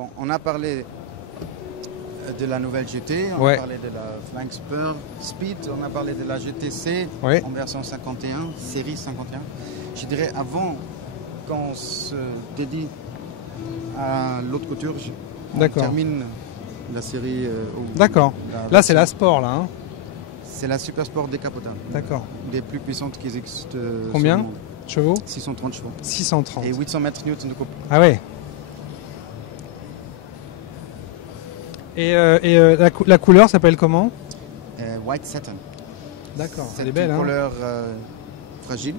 Bon, on a parlé de la nouvelle GT, on a parlé de la Flying Spur Speed, on a parlé de la GTC en version 51, série 51. Je dirais avant qu'on se dédie à l'autre couture, on termine la série. D'accord. Là, c'est la Sport, là. Hein. C'est la Super Sport décapotable. D'accord. Des plus puissantes qui existent. Combien chevaux? 630 chevaux. 630. Et 800 mètres newton de couple. Ah ouais. Et la couleur s'appelle comment? White Satin. D'accord, c'est une belle, couleur fragile.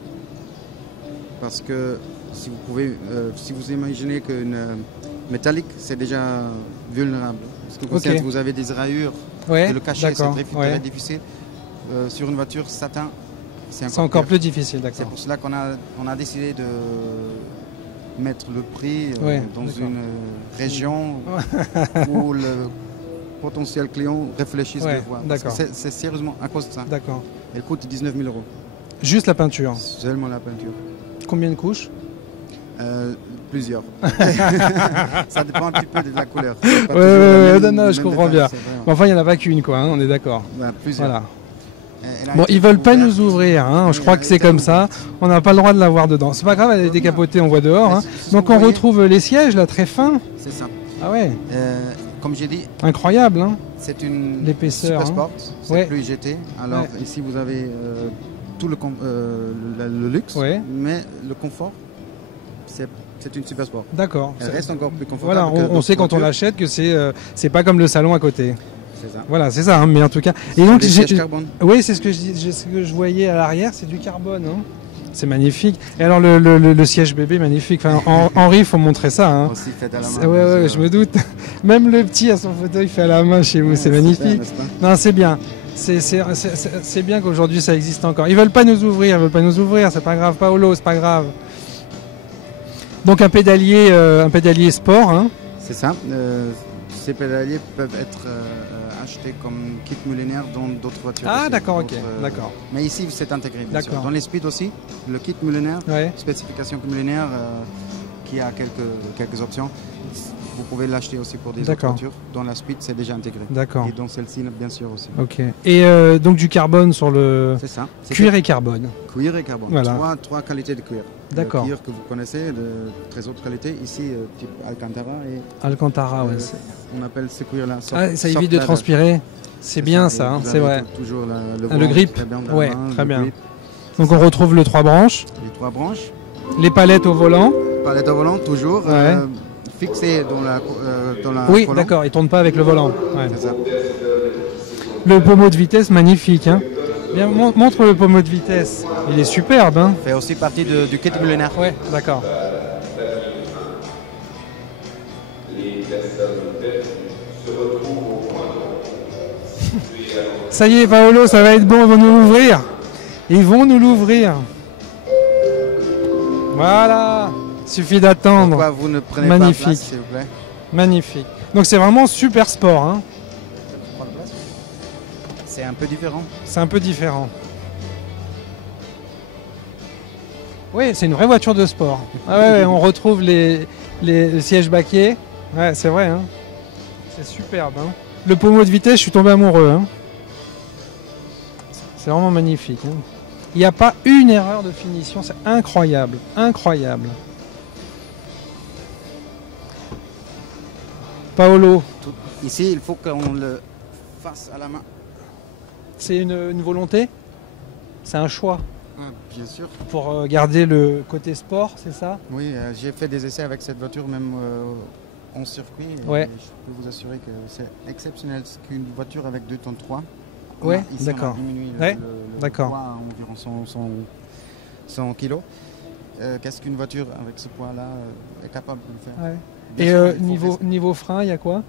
Parce que si vous pouvez, si vous imaginez qu'une métallique, c'est déjà vulnérable. Parce que vous avez des rayures, et le cacher, c'est très difficile. Sur une voiture satin, c'est encore plus difficile. C'est pour cela qu'on a décidé de mettre le prix dans une région où le potentiel client réfléchisse deux fois. C'est sérieusement à cause de ça. D'accord. Elle coûte 19 000 €. Juste la peinture? Seulement la peinture. Combien de couches? Plusieurs. Ça dépend un petit peu de la couleur. Non, je comprends bien. Mais enfin, il n'y en a pas qu'une, quoi. Hein, on est d'accord. Plusieurs. Voilà. Bon, ils veulent pas nous ouvrir, hein. Je crois que c'est comme ça. On n'a pas le droit de la voir dedans. C'est pas grave, elle est décapotée, on voit dehors. Hein. Donc on retrouve les sièges là très fins. C'est ça. Ah ouais. Comme j'ai dit. Incroyable, hein. C'est une l'épaisseur. Super Sport. C'est plus GT. Alors ici vous avez tout le luxe, mais le confort, c'est une Super Sport. D'accord. Elle reste encore plus confortable. Voilà, on sait quand on l'achète que c'est pas comme le salon à côté. C'est ça. Voilà, c'est ça, hein, mais en tout cas. Et donc, carbone. Oui, c'est ce que je voyais à l'arrière, c'est du carbone. Hein. C'est magnifique. Et alors, le siège bébé, magnifique. Enfin, Henri, il faut montrer ça. Hein. Aussi fait à la main. Ouais, je me doute. Même le petit à son fauteuil fait à la main chez vous, c'est magnifique. Non, c'est bien. C'est bien qu'aujourd'hui ça existe encore. Ils veulent pas nous ouvrir, c'est pas grave. Paolo, c'est pas grave. Donc un pédalier sport. Hein. C'est ça. Ces pédaliers peuvent être achetés comme kit Mulliner dans d'autres voitures. Ah d'accord, ok, d'accord. Mais ici c'est intégré. Bien sûr. Dans les Speed aussi, le kit Mulliner, spécification Mulliner, qui a quelques options. Vous pouvez l'acheter aussi pour des autres voitures. Dans la Speed, c'est déjà intégré. D'accord. Et dans celle-ci, bien sûr aussi. Ok. Et donc du carbone sur le. C'est ça. Cuir et carbone. Cuir et carbone. Voilà. Trois qualités de cuir. D'accord. Le cuir que vous connaissez, de très haute qualité. Ici, type Alcantara. Alcantara, oui. On appelle ce cuir-là. Ça évite de transpirer. C'est bien ça, hein, c'est vrai. Toujours le grip. Oui, très bien. Donc on retrouve le 3 branches. Les 3 branches. Les palettes au volant. Palettes au volant, toujours. Fixé dans la oui, d'accord, il ne tourne pas avec le volant. C'est ça. Le pommeau de vitesse, magnifique. Hein. Bien, montre le pommeau de vitesse. Il est superbe. Hein. Il fait aussi partie du kit Mulliner. Oui, d'accord. Ça y est, Paolo, ça va être bon, ils vont nous l'ouvrir. Ils vont nous l'ouvrir. Voilà. Suffit d'attendre. Pourquoi vous ne prenez magnifique. Pas place, s'il vous plaît. Magnifique. Donc c'est vraiment super sport. Hein. C'est un peu différent. C'est un peu différent. Oui, c'est une vraie voiture de sport. Ah ouais, on retrouve les sièges baquets. Ouais, c'est vrai. Hein. C'est superbe. Hein. Le pommeau de vitesse, je suis tombé amoureux. Hein. C'est vraiment magnifique. Hein. Il n'y a pas une erreur de finition. C'est incroyable. Incroyable. Paolo. Ici, il faut qu'on le fasse à la main. C'est une volonté? C'est un choix? Bien sûr. Pour garder le côté sport, c'est ça? Oui, j'ai fait des essais avec cette voiture, même en circuit. Et je peux vous assurer que c'est exceptionnel. C'est qu'une voiture avec 2 tonnes 3. Oui, d'accord. Le poids à environ 100 kg. Qu'est-ce qu'une voiture avec ce poids-là est capable de faire? Et niveau frein, il y a quoi?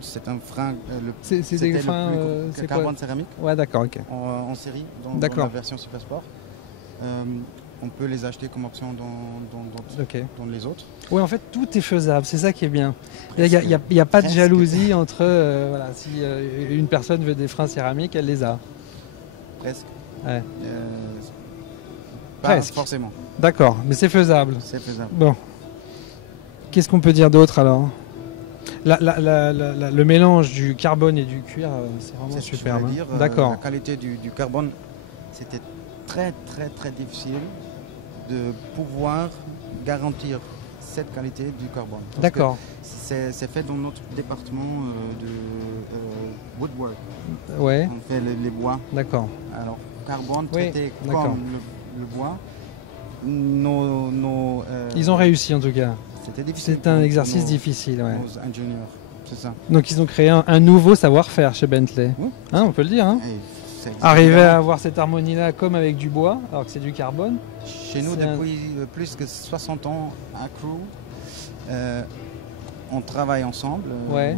C'est un frein. C'est des freins. C'est carbone céramique. Ouais, d'accord, ok. En série, dans la version Super Sport. On peut les acheter comme option dans les autres. Oui, en fait, tout est faisable, c'est ça qui est bien. Il n'y a pas de jalousie entre. Voilà, si une personne veut des freins céramiques, elle les a. Presque. Ouais. Pas forcément. D'accord, mais c'est faisable. C'est faisable. Bon. Qu'est-ce qu'on peut dire d'autre alors? Le mélange du carbone et du cuir, c'est vraiment superbe. D'accord. La qualité du carbone, c'était très difficile de pouvoir garantir cette qualité du carbone. D'accord. C'est fait dans notre département de woodwork. Ouais. On fait les bois. D'accord. Alors, carbone traité comme le bois. Ils ont réussi en tout cas. C'était difficile. C'est un exercice difficile. Ouais. Nos ingénieurs, c'est ça. Donc ils ont créé un nouveau savoir-faire chez Bentley. Oui. Hein, on peut le dire. Hein. Arriver à avoir cette harmonie-là comme avec du bois, alors que c'est du carbone. Chez nous, depuis plus que 60 ans à Crew, on travaille ensemble. Ouais.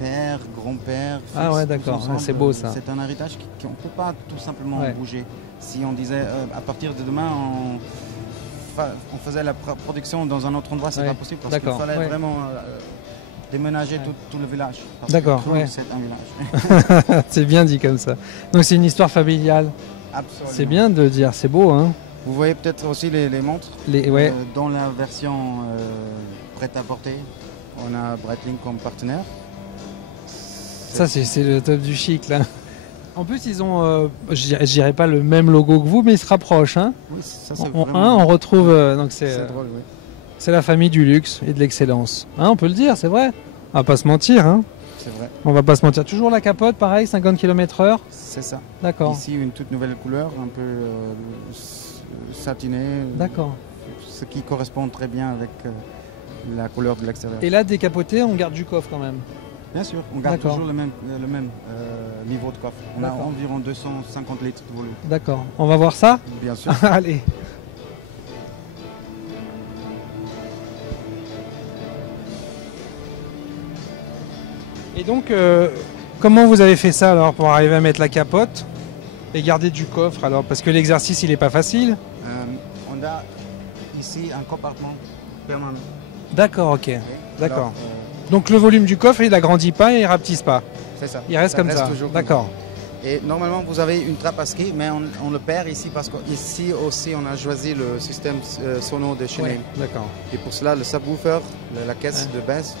Père, grand-père, fils. Ah ouais, d'accord. C'est beau ça. C'est un héritage qu'on ne peut pas tout simplement bouger. Si on disait à partir de demain, on faisait la production dans un autre endroit, c'est pas possible parce qu'il fallait vraiment déménager tout le village. D'accord. C'est un village. C'est bien dit comme ça. Donc c'est une histoire familiale. Absolument. C'est bien de dire, c'est beau, hein. Vous voyez peut-être aussi les montres. Dans la version prêt-à-porter, on a Breitling comme partenaire. Ça, c'est le top du chic, là. En plus, ils ont, je dirais pas le même logo que vous, mais ils se rapprochent. Hein. Oui, ça c'est vraiment... on retrouve... donc c'est drôle, oui. C'est la famille du luxe et de l'excellence. Hein, on peut le dire, c'est vrai. On va pas se mentir. Hein. C'est vrai. On va pas se mentir. Toujours la capote, pareil, 50 km/h. C'est ça. D'accord. Ici, une toute nouvelle couleur, un peu satinée. D'accord. Ce qui correspond très bien avec la couleur de l'extérieur. Et là, décapoté, on garde du coffre quand même. Bien sûr, on garde toujours le même niveau de coffre. On a environ 250 litres de volume. D'accord. On va voir ça? Bien sûr. Allez. Et donc, comment vous avez fait ça alors pour arriver à mettre la capote et garder du coffre alors? Parce que l'exercice, il n'est pas facile. On a ici un compartiment permanent. D'accord, ok. Oui. D'accord. Donc le volume du coffre, il n'agrandit pas et il ne rapetisse pas. C'est ça. Il reste comme ça. D'accord. Et normalement, vous avez une trappe à ski, mais on le perd ici parce qu'ici aussi, on a choisi le système sono de Chanel. D'accord. Et pour cela, le subwoofer, la caisse de basse,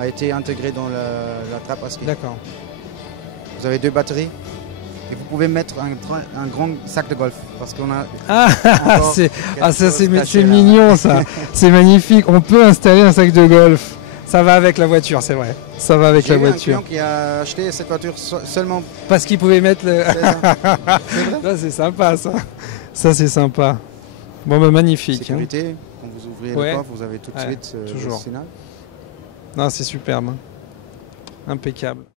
a été intégré dans la trappe à ski. D'accord. Vous avez 2 batteries. Et vous pouvez mettre un grand sac de golf parce qu'on a. C'est mignon ça. C'est magnifique. On peut installer un sac de golf. Ça va avec la voiture, c'est vrai. Ça va avec la voiture. J'ai un client qui a acheté cette voiture seulement parce qu'il pouvait mettre le. C'est vrai. C'est sympa ça. Ça c'est sympa. Bon bah magnifique. Sécurité. Quand vous ouvrez le coffre, vous avez tout de suite toujours. le signal. Non, c'est superbe. Impeccable.